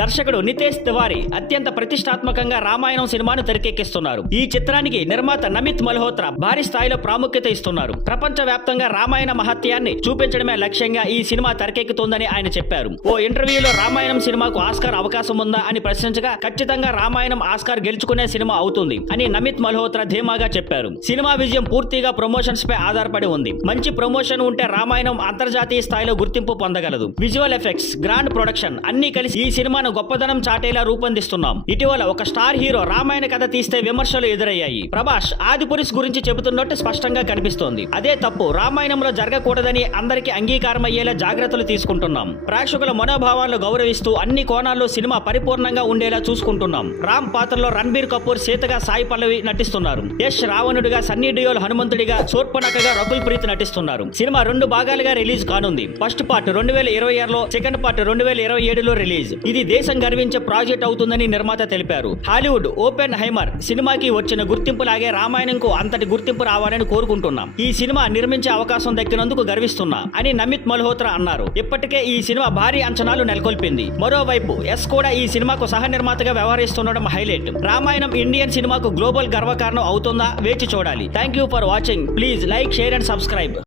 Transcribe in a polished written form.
దర్శకుడు నితేష్ తివారీ అత్యంత ప్రతిష్టాత్మకంగా రామాయణం సినిమాను తెరకెక్కిస్తున్నారు. ఈ చిత్రానికి నిర్మాత నమిత్ మల్హోత్రా భారీ స్థాయిలో ప్రాముఖ్యత ఇస్తున్నారు. ప్రపంచ వ్యాప్తంగా రామాయణ మహత్యాన్ని చూపించడమే లక్ష్యంగా ఈ సినిమా తెరకెక్కుతోందని ఆయన చెప్పారు. ఓ ఇంటర్వ్యూలో రామాయణం సినిమాకు ఆస్కార్ అవకాశం ఉందా అని ప్రశ్నించగా ఖచ్చితంగా రామాయణం ఆస్కార్ గెలుచుకునే సినిమా అవుతుంది అని నమిత్ మల్హోత్రా ధీమాగా చెప్పారు. సినిమా విజయం పూర్తిగా ప్రమోషన్స్ పై ఆధారపడి ఉంది. మంచి ప్రమోషన్ ఉంటే రామాయణం అంతర్జాతీయ స్థాయిలో గుర్తింపు పొందగలదు. విజువల్ ఎఫెక్ట్స్, గ్రాండ్ ప్రొడక్షన్ అన్ని కలిసి ఈ సినిమాను గొప్పదనం చాటేలా రూపొందిస్తున్నాం. ఇటీవల ఒక స్టార్ హీరో రామాయణ కథ తీస్తే విమర్శలు ఎదురయ్యాయి. ప్రభాస్ ఆదిపురుష్ గురించి చెబుతున్నట్టు స్పష్టంగా కనిపిస్తోంది. అదే తప్పు రామాయణంలో జరగకూడదని అందరికీ అంగీకారం అయ్యేలా జాగ్రత్తలు తీసుకుంటున్నాం. ప్రేక్షకుల మనోభావాలను గౌరవిస్తూ అన్ని కోణాల్లో సినిమా పరిపూర్ణంగా ఉండేలా చూసుకుంటున్నాం. రామ్ పాత్రలో రణబీర్ కపూర్ సీతగా సాయి పల్లవి నటిస్తున్నారు. యష్ రావణుడిగా, సన్నీ డియోల్ హనుమంతుడిగా, శూర్పణఖగా రకుల్ ప్రీత్ నటిస్తున్నారు. సినిమా 2 భాగాలుగా రిలీజ్ కానుంది. ఫస్ట్ పార్ట్ 2026లో, సెకండ్ పార్ట్ 2027లో రిలీజ్. ఇది దేశం గర్వించే ప్రాజెక్ట్ అవుతుందని నిర్మాత తెలిపారు. హాలీవుడ్ ఓపెన్ హైమర్ సినిమాకి వచ్చిన గుర్తింపులాగే రామాయణంకు అంతటి గుర్తింపు రావాలని కోరుకుంటున్నాం. ఈ సినిమా నిర్మించే అవకాశం దక్కినందుకు గర్విస్తున్నా అని నమిత్ మల్హోత్రా అన్నారు. ఇప్పటికే ఈ సినిమా భారీ అంచనాలు నెలకొల్పింది. మరోవైపు యస్ కూడా ఈ సినిమాకు సహ నిర్మాతగా వ్యవహరిస్తుండడం హైలైట్. రామాయణం ఇండియన్ సినిమాకు గ్లోబల్ గర్వకారణం అవుతుందా? వేచి చూడాలి. Thank you for watching. Please like, share and subscribe.